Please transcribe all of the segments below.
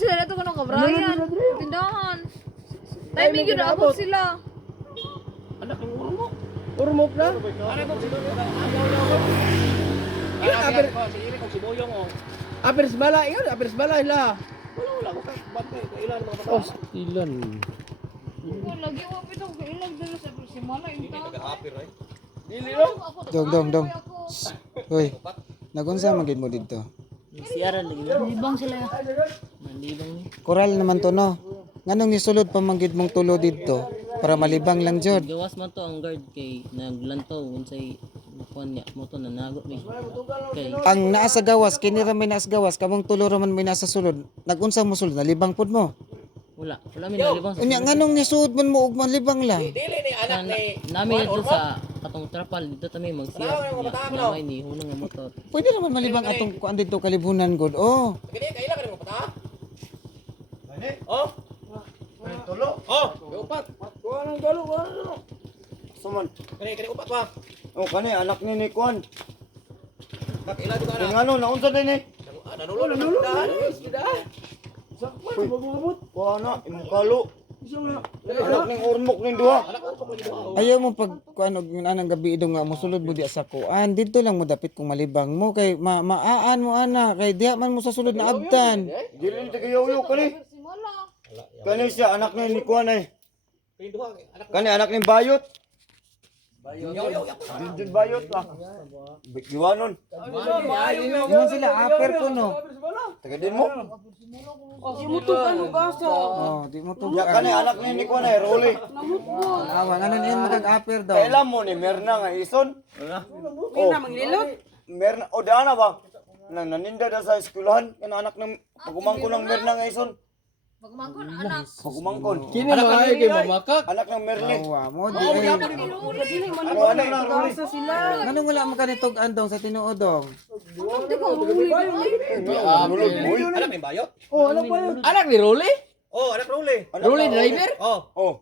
sila na ito kung kabrayan. Tindahan. Timing yun, abot sila. Anak ng urmo. Urmok na. Ano mo sino? Sige kung sibuyong oh. Apers bala, yun, apers bala ila. Wala ko bantay kailan mga Oh, bata. ilan. Kung lagi mo pito, kailang dala sa simala yung tao. Nag-apir ay. Dili no. Dong. Hoy. Nagunsa magid mo dito? Siaran lagi. Libang sila. Malibang ni. Koral naman to no. Nganong nisulod pa manggid mong tulo dito para malibang lang jud. Gawas man to ang guard kay naglantaw unsay kuan niya mo to nanago ni. Kay Ang naa sa gawas kini ra may naa sa gawas kamong tulo ra man may nasa sulod. Nagunsa mo sulod nalibang pud mo. wala mi nalibang sa. Unya nganong nisuod man mo ug malibang lang. Dili ni anak ni. Nami dito sa katong trapal dito ta may magsiya. Namay ni hunong nga motor. Pwede naman malibang atong kuan dito kalibunan god. Oh. Kani kailan ka mo pata? Kani? Oh. Tulo. Oh, upat. Kuha ng galo, kuha ng galo. Suman. Kani upat wa. Oh, kani anak ni ni Kwan. Kakailan ko Kung ana. ano, naunsa din eh. Nanulo na dahan. Sakman, mabungabot. Kuha na, imong kalo. Isang na. Anak ning urmok ning duha. Ayaw mo pag kuan og yun anang gabi idong nga mosulod mo di sa kuan. Dito lang mo dapit kung malibang mo kay maaan mo ana kay diha man mo sa sulod na abtan. Dili ni tagayaw kani. Kani siya anak ni ni Kwan ay. Kani duha anak. Kani anak ni Bayot. Din bayot lah. Bigyanon. Mo sila aper ko no. Taga din mo. Simutukan mo gasa. Oh, di mo to. Ya kani anak ni Kwan ay Rolly. Awa nganon in magag-aper daw. Kailan mo ni Merna nga ison? Oh, Manglilot. Merna o dana ba? Nang naninda da sa eskwelahan kana anak ng pagumangko ng Merna nga ison. Magmangkon, anak. Pagumangkon. Kini maayo kay mamakak. Anak ng Merle. Awa mo di ay. Ano anak ng Rolly? Sila. Nganong wala man kanitog andong sa tinuodong. Nulog mo. Anak ni bayot. Oh, ano pa yun? Anak ni Rolly? Oh, anak Rolly. Rolly driver? Oh, Oh,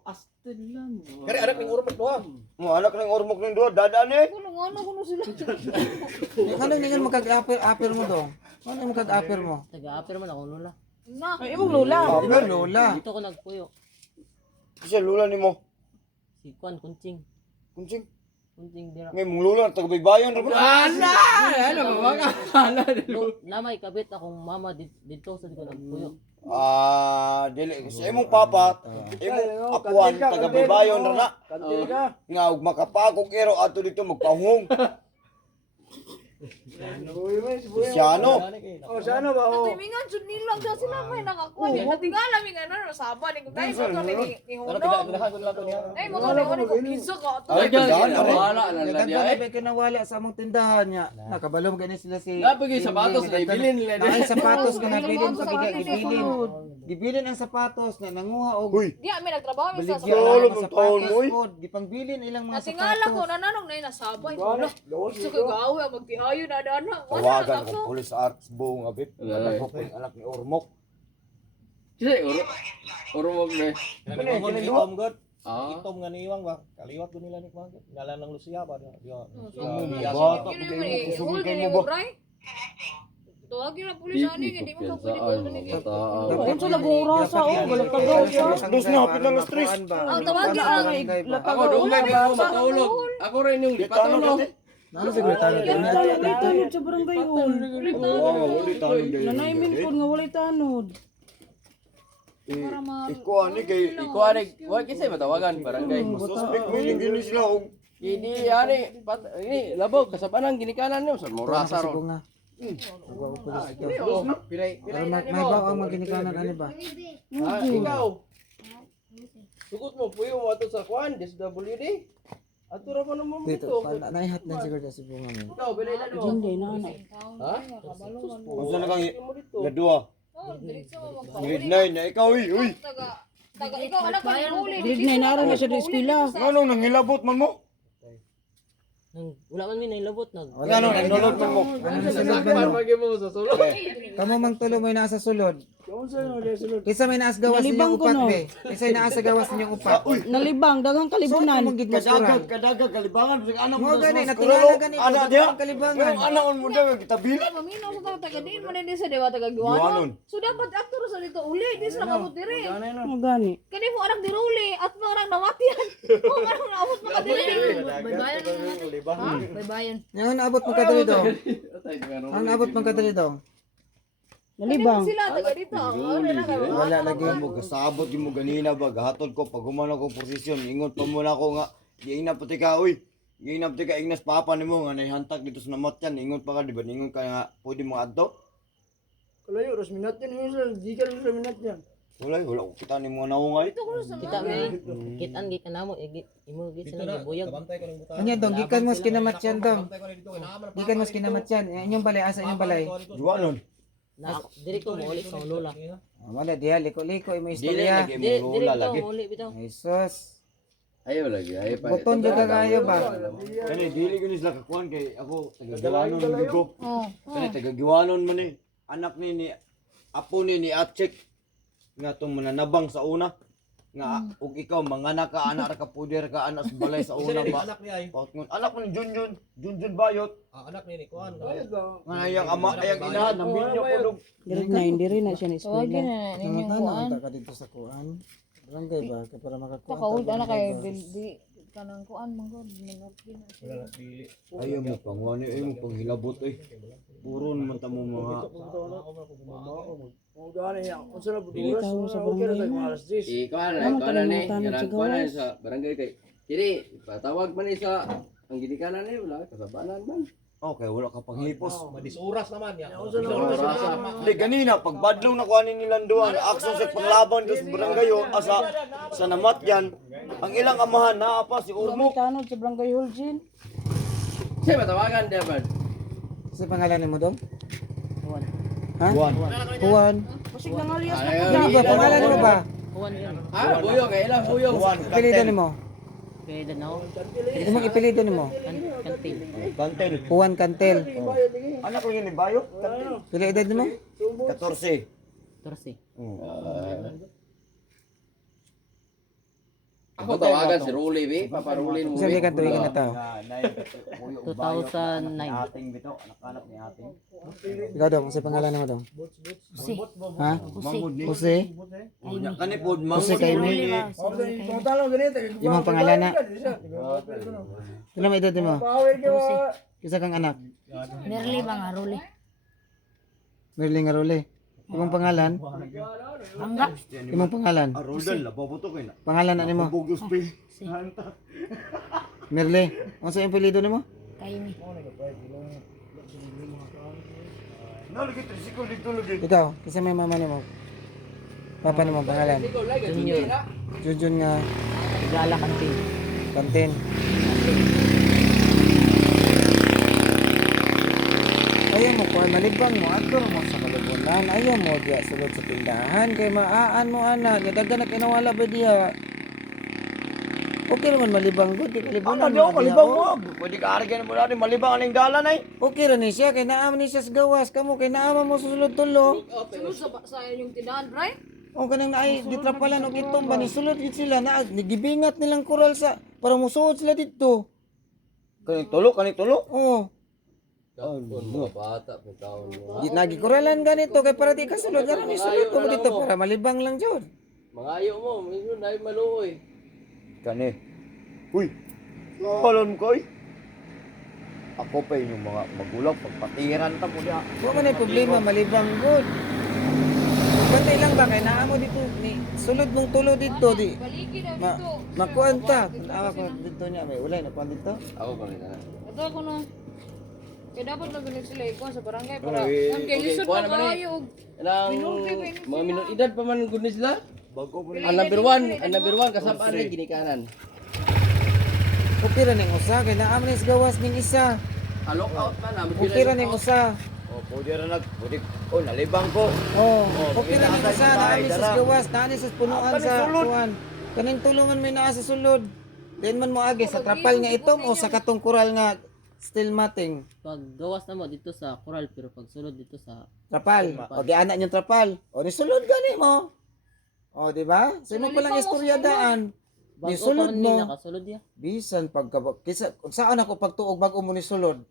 kani anak ning urmok duha. mo anak ng urmok ning duha dadaan eh. Kuno sila. Nganong ningon magag-aper mo dong. Ano yung magag-aper mo? Taga-aper man ako lola. Na. Ay, imong lula. Aper lola. Dito ko nagpuyo. Kasi lula nimo. Si Kuan Kunching. Kunsing. Kunching dira. Ngay mong lula taga Baybayon ra ba? Ana! Ano mamakak? Ana. Namay kabit akong mama dito sa dito nagpuyo. Dili kasi imong papa, imong apuan taga Baybayon ra na. Kantil ka. Nga ug makapagog ero ato dito magpahung. Siano. Oh, sana ba? Oh. Timingan jud nilang sa sila may nakakuha. Natingala mi nga na saba ni kung tayo sa to ni hunong. Ay mo ni ko kinsa ka. Ay, wala na Daghan lang na ba kinawala sa among tindahan niya. Nakabalom gani sila si. Napagay sapatos na ibilin nila. Ay sapatos ka na bilin sa gibilin. Gibilin ang sapatos na nanguha og Uy, Di mi nagtrabaho mi sa baligya Solo, ang mga taon mo, uy. sapatos. Gipangbilin ilang mga Natingala ko sapatos. nananong na nasabay ko. Gusto ko gawe magtihayo na dana. tawagan og police arts buong abit. Nagpok ang anak ni Ormok. Kasi, urumog na. Itom god. Ah. Itom nga niwang ba. Kaliwat ko nila ni Kuan. Ngalan ng Lucia ba? Bata Yun pud yung mo kusugin hold kay ni mo mo ba? bray. Tuwagin lang pulis ani hindi mo ka pwede ko ni. Kung sa nag-urasa, wala ka daw siya. Dos na hapit ng stress. Ang tawagin lang Ako, doon may ko matulog. Ako rin yung patulog. Ano sekretary din? Tanod sa barangay hall. Nanaymin ko nga walay tanod. Iko ani kay Ikuha rin, huwag kasi matawagan barangay. suspect mo yung gini sila og Hindi, yani, ini, labog, kasabanang ginikanan niyo, sa murasa ron. Bunga. Piray, May baw ang maginikanan ani ba? ikaw. Sugot mo, puyo mo ato sa Kwan, SWD. Ato ra mo naman Dito, dito. naihat na siguro sa bunga mo. Ikaw, bilay na no. Hindi nanay. Ha? unsa na kang mo dito. gadua. Oh, diretso mo Grade 9 na ikaw uy. taga ikaw anak ko huli. Grade 9 na rin na siya sa eskwela. Nganong nangilabot man mo? Wala man mi nailabot nag. Nganong nandulog man mo? Ano na sulod man mo? Parmagin mo sa sulod. Kamo mang tulo may nasa sulod. Kung saan mo dahil sulod. Kisa may naas gawas Nalibang ninyong ko, upat, no? be. Kisa may naas gawas ninyong upat. Nalibang, dagang kalibunan. Kadagat, kalibangan. Bisag anak Mo mo gani, sa natingala gani. Anak dia. Kalibangan. Yung anak mo daw, kita bilang. Maminaw sa tao taga din man hindi sa dewa taga Giwanon. So dapat aktor sa dito uli, di sa nakabot dire. Mo gani. Kani mo anak diruli at mo anak namatian. Mo anak naabot mo ka dire. Baybayan mo natin. Ha? Baybayan. Ngayon abot mo kadali daw. Ang abot mo kadali daw. Nalibang. Sila taga dito. Ano na kayo? Wala lagi. Mo kasabot yung mo ganina ba, gahatod ko pag umano ko posisyon, ingon pa muna ko nga, giina pati ka, uy. Giina pati ka, ignas papa nimo nga naihantak dito sa namatyan, ingon pa ka, di ba? Ingon ka nga, pwede mo adto? Kalayo, ras minat yan. Di ka rin sa minat yan. Wala ko kita ni mo naungay. Ito ko sa Kita may kitan gikan namo imo gid sila gibuyag. Anya dong, gikan mo kinamatyan dong. Gikan mo kinamatyan. Inyong balay, asa inyong balay? Juanon. Na diri ko mo uli sa lola. Wala diha, liko-liko imo Dili istorya. lagi Diri mo lula ko lagi. uli bitaw. Jesus. Ayaw lagi, ayaw pa. Buton jud ka kayo ba? Kani dili ko ni sila kakuan kay ako taga-giwanon man ko. Oh. Kani taga-giwanon man ni. Anak ni apo ni Atchek nga tong mananabang sa una. Nga ug ikaw manganak ka anak ra ka puder ka anak sa balay sa una ba. Anak niya ay. Anak mo ni Junjun Bayot. Anak ni kuan. Nga ayang ama ayang inahan ng minyo ko dog. Hindi rin na siya na Tawagin eskwela. na ninyo Tama kuan. na ka dito sa kuan. Barangay ba kay para makakuha. Kakaul ana kay di kanang kuan manggo minapin na siya. Ayaw mo pangwani ay mo panghilabot ay. Puro naman tamo mga Kung gano'n yan. Kung saan na Ikaw buduras, sa okay na barangay tayo mo. mga alas 10. Ikaw Ano, na ni, kalimutan ng yarang sigaw. kuan na sa barangay kay. Kini, patawag man ni sa ang ginikanan ni wala kasabanan man. okay, wala ka panghipos. Madisuras naman ya. Kung saan na buduras. Hindi, ganina, pag badlong nakuhanin nilang duwan, aksyon sa panglaban doon sa barangay, asa sa namatyan, ang ilang amahan na pa si Urmo. Tanod sa Barangay Hulgin. Siya matawagan dia man. Sa pangalan mo dong? Juan. Ha? Juan. Juan. Pasig na nga liyas na Ayaw, Ano ba pangalan mo ba? Juan yun. Ah, buyong kay ilang buyong. Juan, Ipilido nimo. Kaya danaw Imong ipilido nimo. kantil. Kantel. Juan Cantel. Anak ko yun ni Bayo? Pila edad nimo? 14. Torsi. Ako tawagan si Ruli bi, paparulin mo. Isa ka tuig na tao. 2009. Ating bito, anak-anak ni ating. Ikaw dong, sa pangalan mo dong? Ha? Jose? Kani po, Jose kay mi. Kung talo ganito. Imong pangalan na. Kila may edad mo? Kisa kang anak? Merli ba nga ruli? Merling Arole. Imong pangalan? Angga. Imong pangalan? Roldal, lababuto kayo na. Pangalan na nimo? Bugos pe. Merle. Ano sa apelyido nimo? Kaimi. Nalagay tricycle dito lagi. Ikaw, kasi may mama nimo. Papa nimo pangalan? Junior. Junjun nga Igala kantil. Kantin. Ayaw mo ko malibang mo ato mo sa kalubunan. Ayaw mo diya sulod sa tindahan kay maaan mo ana. Dagan na kinawala ba diya? Okay naman malibang gud di kalibunan. Ano daw, malibang mo. Pwede ka arigyan mo natin, malibang aning dalan ay. Okay ra ni siya kay naa man ni siya sa gawas kamo kay naa man mo sulod tulo. Sulod sa yung tindahan, right? O kanang naay gitrapalan og itong ba ni sulod gid sila na nigibingat nilang koral sa para musuod sila dito. Kaning tulo. Oh. Mga bata, mga taon mo. Nagikuralan ganito kay para di ka sulod nga ni sulod mo dito para malibang lang jud. Mga ayo mo, minsan dahil maluoy. Kani. Uy. Alam ko ay. Ako pa yung mga magulang pagpatiran ta mo diha. Wa man ay problema malibang gud. Bantay lang ba kay naa mo dito ni sulod mong tulo dito di. Baliki na Ma dito. makuan ta. Awa ko dito niya may ulay na kuan dito. Ako pa rin na. Ito ako na. Kaya dapat na ganit sila ikuan sa barangay para Okay, ang kay lisod kuha na naman eh. kayo. Ilang Minulti pa yun mga minun edad pa man gud ni sila. Bago mo Ang number 1 kasapaan ni ginikanan. Okay ra ning usa kay naa man is gawas ning isa. Lock out pa na. Okay ra ning usa. Oh, pwede ra pwede. Oh, nalibang ko. Oh, okay ra ning usa naa ni sa gawas, naa ni sa punuan Kaning sa sulod. kuan. Kaning tulungan may naa sa sulod. Then man mo agi sa trapal nga itom o sa katong kural nga Steel matting. Pag gawas na mo dito sa coral pero pag sulod dito sa Trapal. O di anak yung trapal. O ni sulod gani mo. O di ba? Sa mo palang istorya daan. Di bago sulod pa man mo. nakasulod ya. Bisan pagka kisa kung saan ako pagtuog bago mo ni sulod.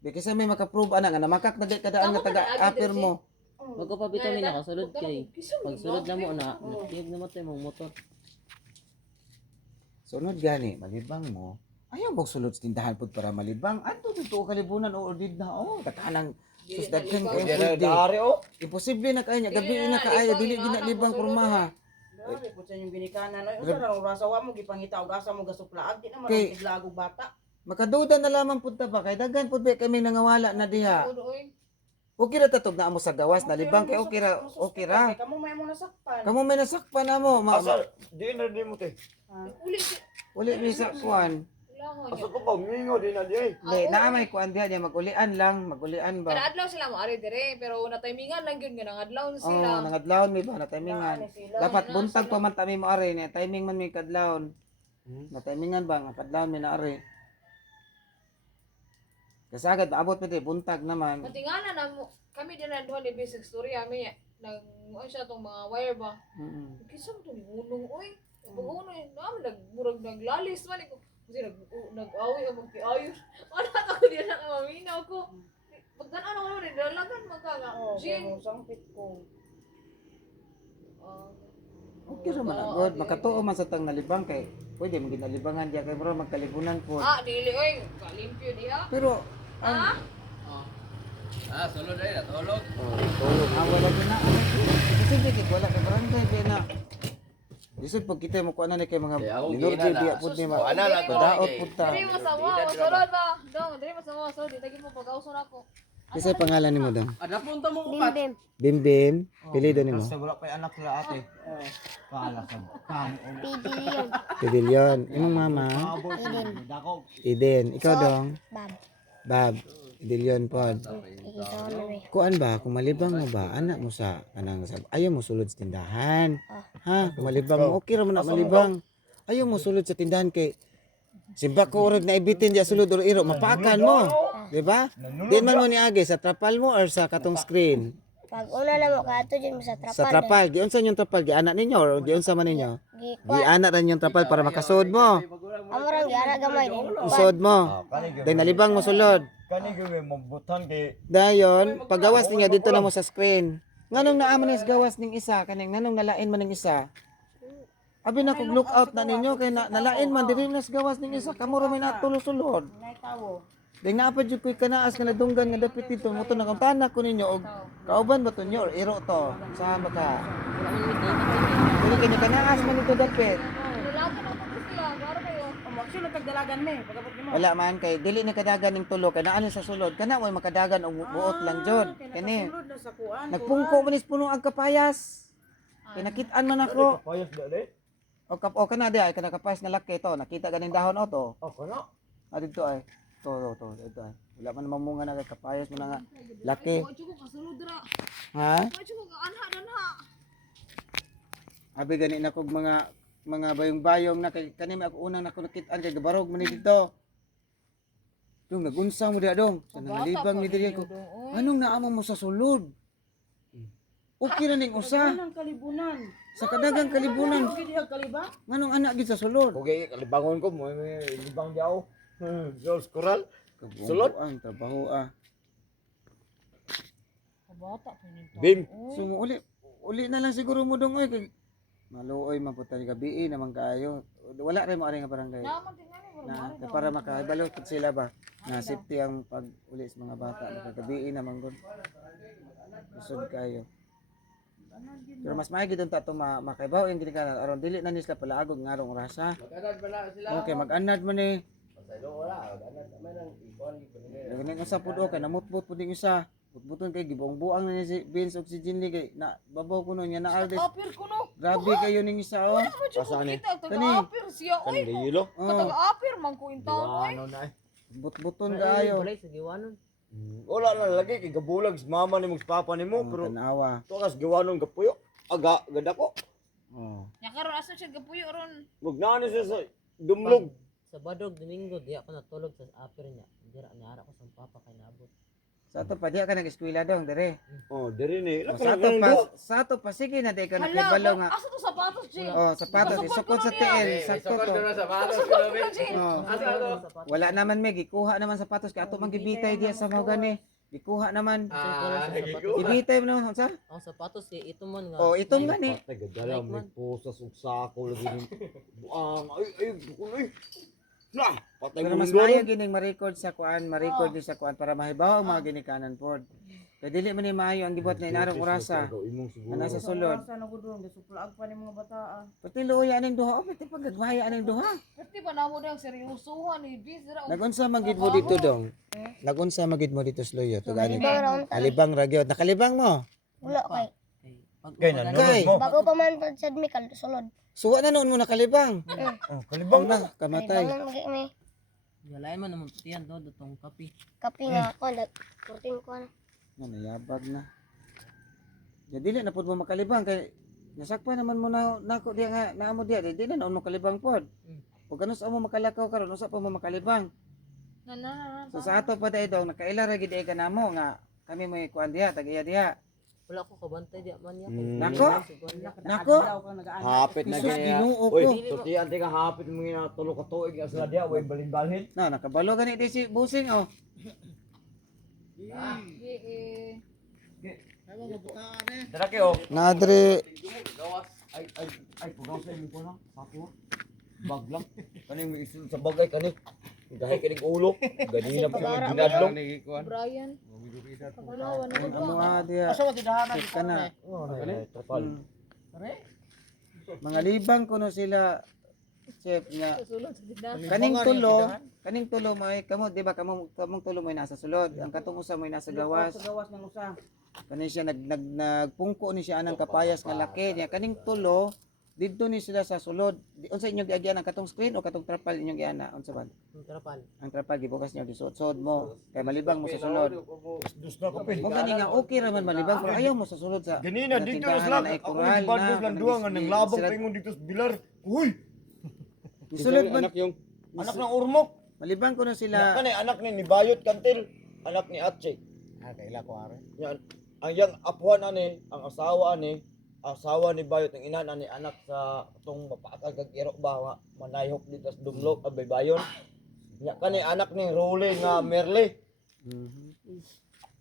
Di kisa may makaprove ana nga namakak na di kadaan nga taga apir mo. Bago pa bitaw mi nakasulod kay pag sulod na mo na natiyog na mo tay mong motor. Sunod gani malibang mo. Ayaw mo sulod sa tindahan pud para malibang. Adto dito kalibunan o ordid na o takanang sus daghan kay pwede. Dari oh. Imposible na kaya gabi na kaayo dili ginalibang kurmaha. Grabe po sa inyong ginikanan. No? Usa na rasawa mo gipangita og asa mo gasuplaag di naman Okay. ang kidlagog bata. Makaduda na lamang pud ta ba kay daghan pud ba kami nangawala na diha. Okay ra tatog na amo sa gawas na libang kay okay ra. Kay kamo may mo nasakpan. Kamo may nasakpan na mo. Asa di na di mo te. Uli mi sa kuan. Asa ko pa mingo di na di ay. Di naa may kuan diha niya magulian lang, magulian ba. Adlaw sila mo ari dire pero na timingan lang gyud nga nangadlaw Oh, sila. nangadlawon mi ba na timingan. Dapat buntag pa man tami mo ari ni timing man mi kadlawon. Na timingan ba nga kadlawon mi na ari. Kasagad abot pa di buntag naman. Matingana na mo kami din na duha ni basic story ami nag ano siya tong mga wire ba. Mm. Kisa mo to ni unong oy. Pag uno naman nagmurag naglalis man ko. Kasi nag-awi o magkiayos. Wala ako diyan na maminaw ko. Pagdaan ako rin, dalagan magkanga. Oh, Jin. kamo sangpit ko. Okay ra man agod makatuo man sa tang nalibang kay pwede mo ginalibangan diya kay mura magkalibunan po. Dili oy, kalimpyo diha. Pero Ah? Sulod ay natulog. tulog wala din na. Kasi di wala ka barangay di na. Lisod pag kita mo kuan na kay mga linordi diya pud ni ma. Ana lang ko. Daot pud ta. Dili masama, masulod ba? Dong, dili masama, so di tagi mo pag-auson ako. Kisay pangalan nimo dong? Ada punta mo upat. Bim. Pilido nimo. Basta wala pa anak sila ate. Kaala sa kan. Pidilyon. Imong mama. Dako. Iden. Ikaw dong? Bab. Idilyon pod. Kuan ba kung malibang mo ba anak mo sa kanang ayaw mo sulod sa tindahan. Ha? Kung malibang mo okay ra man na malibang. Ayaw mo sulod sa tindahan kay simba ko urag na ibitin diya sulod or iro mapakan mo. Di ba? Di man mo niagi sa trapal mo or sa katong screen. Pag una na mo kato dyan mo sa trapal. Sa trapal, di unsa yung trapal gi anak ninyo or di unsa man ninyo? Gi anak ra yung trapal para makasud mo. Amorang gyara gamay din. Usod mo. Dahil nalibang mo sulod. Kani gyud mabutan kay Dayon, paggawas niya dito na mo sa screen. Nganong naaman is gawas ning isa kaning nganong nalain man ning isa. Abi na kog look out na ninyo kay nalain man diri nas gawas ning isa kamo ra may natulo-sulod. Nay tawo. Ding naapad jud koy kanaas nga nadunggan nga dapit dito mo to nakantana ko ninyo og kauban ba to nyo or iro to. Saan ba ka? Dili kanya kanaas man dito dapit. Dalagan ako ko sila, garo kayo. Magsulod tag dalagan me pagabot nimo. Wala man kay dili ni kadagan ning tulo kay naa sa sulod kana way makadagan og buot lang jud. Kani Sulod na sa kuan. nagpungko man is puno ang kapayas. Kay nakit-an man ako. payas dali. O kana di ay kana kapayas nga laki to. Nakita ganing dahon o to. Oh kana. Dito ay. To dito ay. Wala man mamunga na kay kapayas mo na nga laki. Ojo ko kasulod ra. Ha? Ojo ko anha danha. Abi gani na kog mga bayong-bayong na kay kanimi ako unang nako nakit-an kay gabarog man ni dito. Dong nagunsa mo diha dong. Sa nangalibang ni diri ko. Anong naamo mo sa sulod? Okay ra ning usa. Anong kalibunan? Sa kadagang kalibunan. Okay diha kalibang. Nganong anak gid sa sulod? Okay, kalibangon ko mo libang diaw. Jos koral. Sulod? Ang trabaho ah. Kabata pa ni. Bim. So uli na lang siguro mo dong oy kay maluoy man pud tani gabi naman kaayo. Wala ray mo ari nga barangay. Naman din nani mo. Na para makahibalo pud sila ba na safety ang pag uli sa mga bata nakagabi naman gud. Usod kayo. Pero mas maigi dun ta to makaibaw yung ginikanan aron dili na ni sila palaagog nga arong rasa. Magandad ba na sila? Okay, mag-anad man ni. Pasaylo wala. Magandad man ang ikuan Ganun sa pud okay namutbot pud ning isa. Butbuton kay gibong-buang na ni si Vince og si Jinly kay na babaw kuno niya na artist. Apir ko no. Grabe kayo ning isa oh. Pasaan ni? Kita Kani? taga-apir siya Kani oy. gayilo. Oh, Taga-apir man ko intaw oy. Ano na eh. butbuton kaayo. Balay sa giwanon. Wala na lagi kay gabulag sa mama nimo sa papa nimo pero Tanawa. tukas gawanon gapuyo. Aga ganda ko. Oh. Nya karon aso siya gapuyo ron. Magnani siya sa dumlog. Sa Badog Domingo diya ko natulog sa apir niya. Dira niara ko sa papa kay naabot. Sa ato pa diya ka nag-eskwela dong dire. Oh, diri ni. O, sa ato pa sige na di ka Hala, nakibalo nga. asa to sapatos, G? Oh, sapatos isukod sa tiil, sakto to. Oh. Wala naman may gikuha naman sapatos kay ato man gibitay diya sa mga gani. Gikuha naman. Ibitay mo naman sa? Ang sapatos kay ito man nga. Oh, itong gani. Patay gadala may pusas ug sako lagi ni. Buang ay kuloy. Na, patay Pero mo mas doon. maayo gining ma-record sa kuan, ma-record din sa kuan para mahibaw ang mga ginikanan pod. Kay dili man ni maayo ang gibot na inarong orasa. Na nasa sulod. Sa nagudong gisuplaag pa ni mga bata. Pati luya aning duha, pati pagagmaya aning duha. Pwede ba na mo ang seryosohan ni Biz? Nagunsa magid mo dito dong. Nagunsa magid mo dito sloyo to gani. Libang raon ta. Alibang ragyot. Nakalibang mo. Wala kay. Kay nanunod Kay. mo. Bago pa man pag sa Mikal, sulod. Suwa na noon mo nakalibang. Oh, kalibang Bang na kamatay. Libang man may Galain man naman tiyan do dutong kape. kape nga ako, 14 ko na. Nayabag na. Ya dili na pud mo makalibang kay nasakpa naman mo na nako diya nga naamo diya di na noon mo kalibang pod. Ug kanus mo makalakaw karon usa pa mo makalibang. So sa ato pa dai dong nakaila ra gid ay kanamo nga kami may kuan diha tagiya diha. Wala ko kabantay di man niya. Nako. Nako. Hapit na Jesus gani. Ginoo Oy, ko. tuti ante ka hapit mo nga tulo ka tuig sa dia way balin-balhin. Na nakabalo gani di si Busing oh. Dara kayo. Nadre Ay pugaw sa imo ko na. Pako. Bag lang. Kani may isul sa bagay kani. Dahil kinig ulo. Ganina pa yung ginadlong. Brian. Wala na amo diha. Asa magidahanan Check ka na. Trapal. Mga libang kuno sila chef nga sulod sa tindahan. kaning tulo mo ay kamo di ba kamong tulo mo ay nasa sulod ang katong usa mo ay nasa gawas Sa gawas ng usa. kani siya nagpungko ni siya anang kapayas nga laki niya kaning tulo didto ni sila sa sulod unsa inyong giagyan ang katong screen o katong trapal inyong giana unsa ba Trapal. ang trapal gibukas niyo gisuot-suot mo kay malibang mo sa sulod Dus na ko pe. mo gani nga okay ra man malibang pero ayaw mo sa sulod sa Ganina sa dito tindahan sa na ako ikural ni bad boss lang duwa nga nang labang sila- paingon dito sa bilar. Uy, gisulod man anak ng urmok. malibang kuno sila Kanay anak ni Bayot Kantil, anak ni Atche. Kaila ko are. Yan. Ang yang apuan ani, ang asawa ni Bayot ang ina ni anak sa tong mapakag kag iro ba nga manayhok dito sa Dumlog abay Bayon. Nya kanay anak ni Role nga Merle.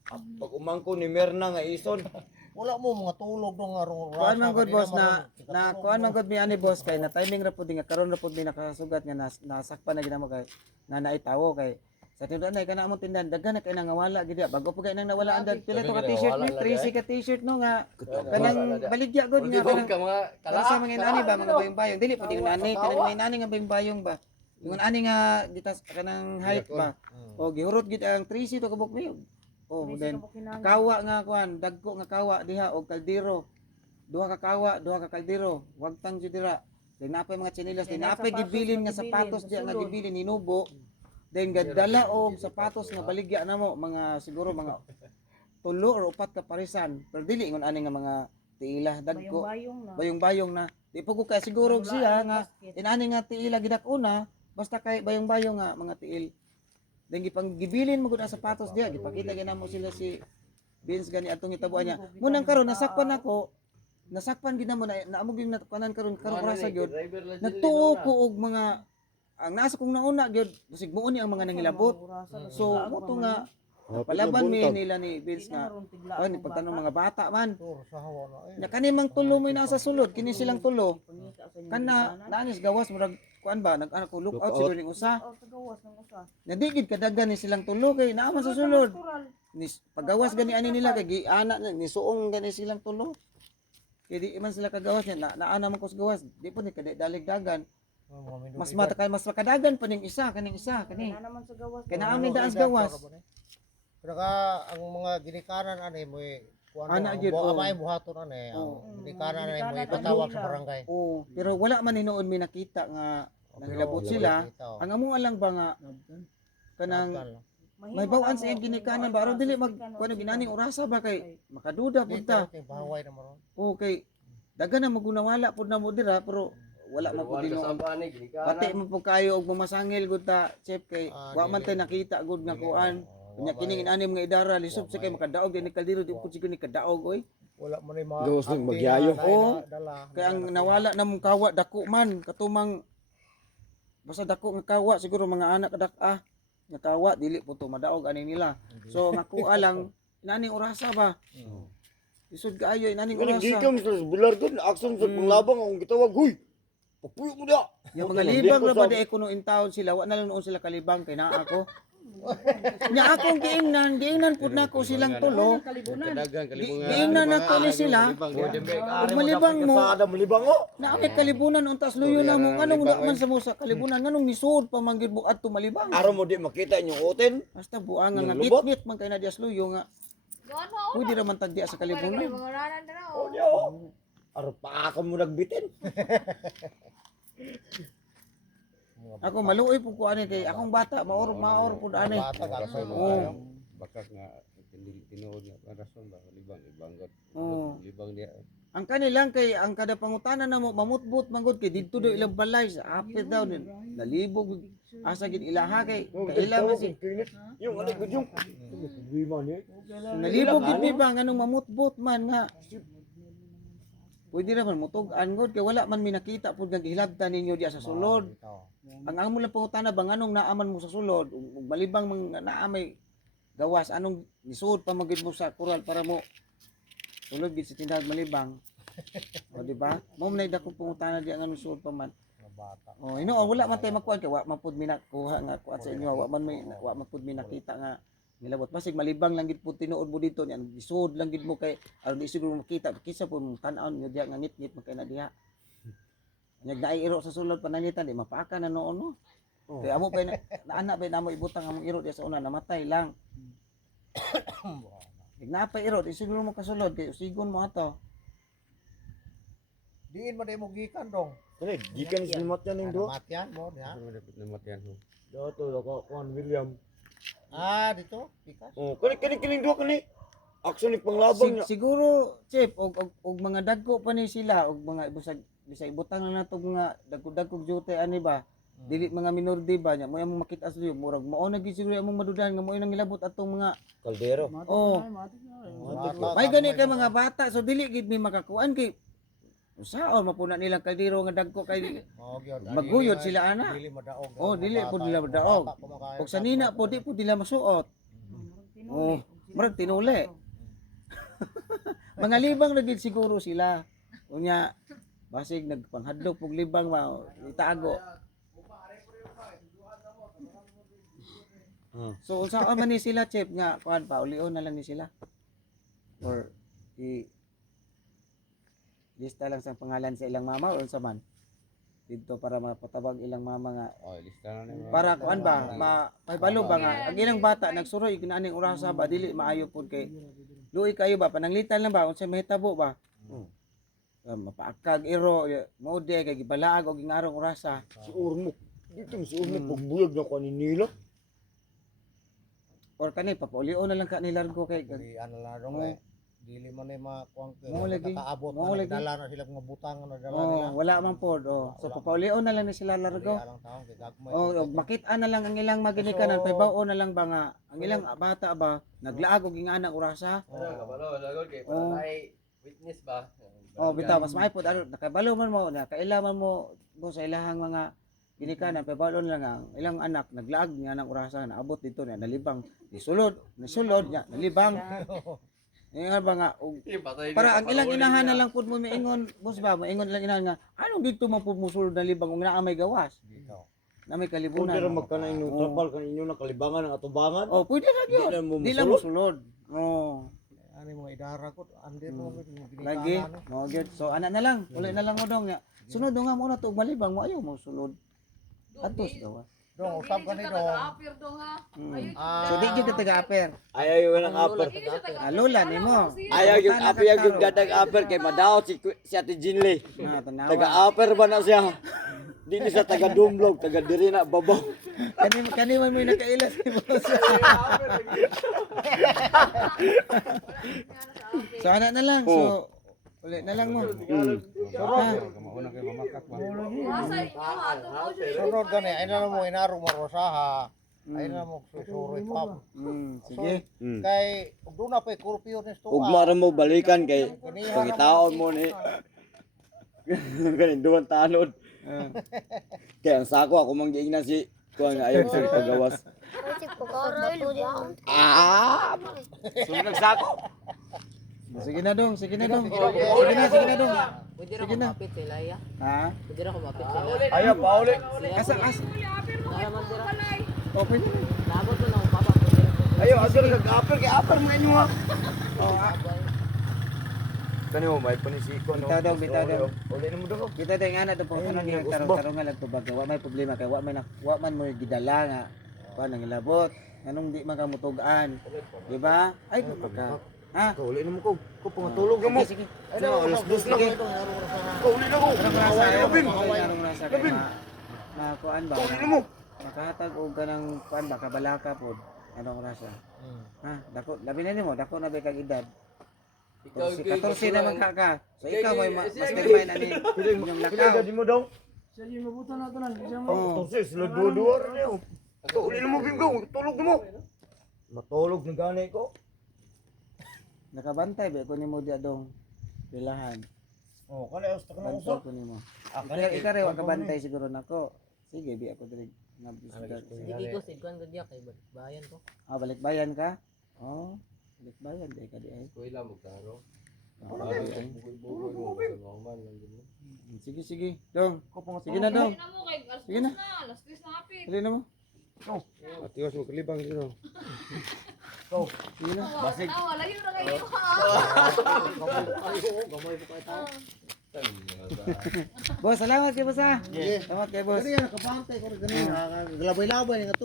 Pag umangko ni Merna nga ison, Wala mo mga tulog dong arong kuan man good boss na kuan man good mi ani boss kay na timing ra pud nga karon ra pud mi nakasugat nga nasakpan na ginamo kay nga naitawo kay sa tindahan na kana among tindahan daghan na kay nangawala gid bago pa kay nang nawala ang pila to ka t-shirt ni 3 ka t-shirt no nga kanang baligya god nga kanang para sa mga nani ba mga bayong-bayong dili pud yung nani kanang may nani nga bayong-bayong ba yung ani nga gitas kanang height ba o gihurot gid ang 3 to kabuk mi oh then kawa nga kuan dagko nga kawa diha og kaldero duha ka kawa duha ka kaldero wagtang jud dira then napay mga tsinelas then napay gibilin nga sapatos diha nga gibilin hinubo then gadala og sapatos nga baligya namo mga siguro mga 3 or 4 ka parisan pero dili ingon ani nga mga tiila dagko Bayong na. bayong-bayong na di pa ko kay siguro siya nga inani nga tiila gidak-una basta kay bayong-bayong nga mga tiil then gipang gibilin mo gud ang sapatos diha gipakita gyud namo sila si Vince gani atong itabuan niya munang karon nasakpan ako nasakpan gid namo na amo gyud natapanan karon rasa gyud nagtuo ko og mga ang nasa kong nauna gyud basig muon ni ang mga nangilabot so mo to nga palaban mi nila ni Vince nga ni pagtanong mga bata man sa hawa na. nya kanimang tulo mo nasa sulod kini silang tulo kana naanis gawas murag kuan ba nag-anak ko look out siguro ning usa Sa gawas ng usa. nadigid kadaghan ni silang tulo kay naaman sa sulod ni pagawas gani ani nila kay giana ni suong gani silang tulo kay di man sila kagawas niya naana man ko sa gawas di po ni dalig dagan mas makadagan pa ning isa kaning isa kani Na naman sa gawas. kay naa may daan sa gawas Pero ka ang mga ginikanan ani mo Ana gyud, oo. amay buhaton ani. Oo. Ang ginikanan ani mo Ginikanan ipatawag nila. sa barangay. oh pero wala man ni noon may nakita nga nangilabot sila ang amo lang ba nga kanang may bawaan sa iyang ginikanan ba aron dili mag kuno ginaning orasa ba kay makaduda pud ta Bahaway na maron. okay daghan na magunawala pud na mo dira pero wala man pud Wala dino. sa bani ginikanan. Pati mo po kayo og mamasangil gud ta, chef kay wa man tay nakita gud nga kuan. Kunya kining inani mga idara lisod sa kay makadaog ni kaldero di pud siguro ni kadaog oy. Wala mo ni mga Gawas ng magyayo. Oo. Kay ang nawala na mong kawa dako man katumang basta dako nga kawa siguro mga anak kadak-ah nga kawa dili po to madaog ani nila. So nga kuha lang inani orasa ba. Lisod kaayo inani Kani orasa. gikam sa bular gud action sa panglabang akong gitawag huy. Papuyo mo dia. Yung mga libang na ba di kuno in town sila wa na lang noon sila kalibang kay naa ako. Nya akong giingnan pud nako silang tulo. Kadagan Giingnan nako ni sila. Ug malibang mo. Sada malibang oh. Na may kalibunan untas luyo na mo nganong wala man sa mo sa kalibunan nganong nisud pa man gid mo adto malibang. Araw mo di makita inyong oten. Basta buang nga Yung lubot. ngit man kay na dias luyo nga. Doon mo. Pwede ra man tagdi sa kalibunan. Mga ranan na Oh, dia oh. Araw pa ka mo nagbitin. Ako maluoy pud ko ani kay akong bata maor pud ani. Oo. Bakak nga tinuod nga rason ba libang ibanggot. Oo. Libang dia. Ang kanilang kay ang kada pangutana na mo mamutbot manggod kay didto daw ilang balay sa apit daw din. Nalibog asa gid ilaha kay kailangan si Yung ano gud yung. Problema ni. nalibog gid mi ba nganong mamutbot man nga. Pwede ra man mutug-an gud kay wala man mi nakita pud nga gihilabtan ninyo diya sa sulod. Ang amo lang pangutana ba nganong naaman mo sa sulod ug malibang man naa may gawas anong nisuod pa magid mo sa kural para mo sulod gid sa tindahan malibang. O di ba? Mo man dako pangutana diya nganong suod pa man. Oh, ino wala man tay makuan kay wa man pud mi nakuha nga kuan sa inyo wa man pud mi nakita nga nilabot basig malibang lang gid pud tinuod mo dito niyan isuod lang gid mo kay aron di siguro makita kisa pud mong tan-aw niyo diha nga ngit-ngit man kay na diha. Nyag naay iro sa sulod panangitan di mapaaka na noon no. Kay amo pa na ba namo ibutang among iro diya sa una namatay lang. Ignapay iro di siguro mo kasulod kay usigon mo ato. Diin mo mo gikan dong. Kani gikan sa mat yan ning duha. Matyan mo diha. Namatian ho. Dato ako Juan William. Dito, pikas. Oh, kani duha kani. Action ni panglabang niya. Siguro chip og mga dagko pa ni sila og mga bisag ibutang na nato nga dagko-dagkog jute ani ba. Dili mga minor di ba nya mo among makita sa murag mao na gid siguro among madudahan nga mo nang ilabot atong mga Kaldero. oh may gani kay mga bata so dili gid mi makakuan kay usaon mapuna nilang kaldero nga dagko kay maguyod sila ana. Dili madaog. Oh dili pud nila madaog. Og sa nina po di pud nila masuot. Oh murag tinuli. Mga libang na gid siguro sila. Unya basig nagpanghadlok pug libang ma itago. So unsa man ni sila chef nga kuan pa ulion na lang ni sila. Or lista lang sa pangalan sa ilang mama o unsa man. Dito para mapatabag ilang mama nga Oh, lista na ni. para kuan ba mapahibalo ba nga ang ilang bata nagsuroy ginaning orasa ba dili maayo pud kay luoy kayo ba pananglitan lang ba unsa mahitabo ba. Mapaakag iro mao di kay gibalaag og gingarong orasa. Si Urmo. Dito si Urmo pagbulag na ko ni nila. Or kani papaulio na lang ka nilargo kay Dili ano lang dong Oo. Dili man makuang ko. Mo lagi. Nakaabot Mo na lagi. dala na sila mga butang na dala oh nila. wala man pod oh so papaulio na lang ni sila largo. Alang taon kay gagmay. Oh og makita na lang ang ilang maginikanan paybaw na lang ba nga ang ilang bata ba naglaag og ginganang orasa. Kabalo lagod kay Oh. patay witness ba. Oh, bitaw mas maay pud nakabalo man mo na kailangan mo sa ilahang mga ginikanan pabalon lang ang ilang anak naglaag nga nang orasa naabot dito na nalibang nasulod nya nalibang. Nga ba nga para ang ilang inahan na lang pud mo miingon boss ba moingon lang inahan nga anong dito man pud musulod na libang ug naa may gawas na may Pwede kalibunan. ra magkana inyong trapal kan inyo na kalibangan ng atubangan. Oh, pwede ra Di na gyud. mo Di lang musulod. Oh, Ani mga idara ko andir mo ginikanan. lagi. No gyud. So ana na lang, uli na lang mo dong nya. Sunod nga mo na to malibang mo ayaw mo sulod. Atos gawas. Dong usab ka ni dong. Apir dong ha. So di gyud ka taga-aper. Ayaw yung ng upper. Lola nimo. Ayaw yung upper yung dadag upper kay madaot si Ate Jinley. Na tanawa. Taga-upper ba na siya? Di ni sa taga-dumlog, taga-diri na babaw. Kani man mo nakailas ni boss. So ana na lang. So Uli na lang mo. Mauna kay mamakak ba. Masa inyo ato mo siya. Sunod gani ay na mo inaro marosaha. Ay na mo susuroy pa. Sige. Kay doon na pa kurpyo ni sto. Ugma ra mo balikan kay pangitaon mo ni. Ganin duwan tanod. Kaya ang sako ako mang giingnan si kuan nga ayaw sa pagawas. Kasi ko bato di ako. Ah! Sunod nagsako. Sige na dong, sige na dong. Sige na, sige na dong. Pwede ra Sige ko na. mapit sila ya. Ha? Pwede ra ko mapit sila. Ayaw pa uli. Asa. Kaya man dira. Okay na. Nabot ko na ako papa. Pwede ra ko. Ayaw asal nag-apper kay apper mo inyo ha. Kani mo may panisiko no. Bitaw daw, bitaw daw. Uli na mo daw. Kita tayong ana to po kanon nga tarong-tarong nga lang to bagay. Wa may problema kay wa man mo gidala nga. Kuan ang ilabot. Anong di man ka mutugaan. Di ba? Ay pagka. Ha? Uli na mo ko. Ko pangatulog na mo. Sige. Ay na alas 2 na ko. Uli na ko. Anong rasa? Away na bin. Anong rasa kay Labin. ma kuan ba? Uli na mo. Makahatag og kanang kuan ba kabalaka pod. Anong rasa? Ha? Dako labi na nimo, dako na ba kag edad? Si 14 na magkaka. So ikaw may mastermind ani inyong lakaw. Pili mo daw. Oh. Toses sila dua-dua ra niyo. Uli na mo bin ko. Tulog na mo. Matulog na gani ko. Nakabantay ba ko nimo dia dong. Bilahan. Oh, kala usta ka na Bantay usap. ko nimo. Ah, Ikaw rin kabantay siguro nako. Sige, bi ako diri nabisda. Sige ko sigwan ko diya kay bayan ko. Ah, balik bayan ka? Oh, balik bayan day ka di ay. Kuila mo karo. Sige, sige. Dong. Sige na dong. Sige na mo kay Sige na. alas 10 na hapit. Dali na mo. Atiwas mo kalibang dito. Sige na. Basig. Wala yun na kayo. Boss, salamat kay boss ah. Salamat kay boss. Kaya nakabantay ko rin ganun. Galabay-labay nga to.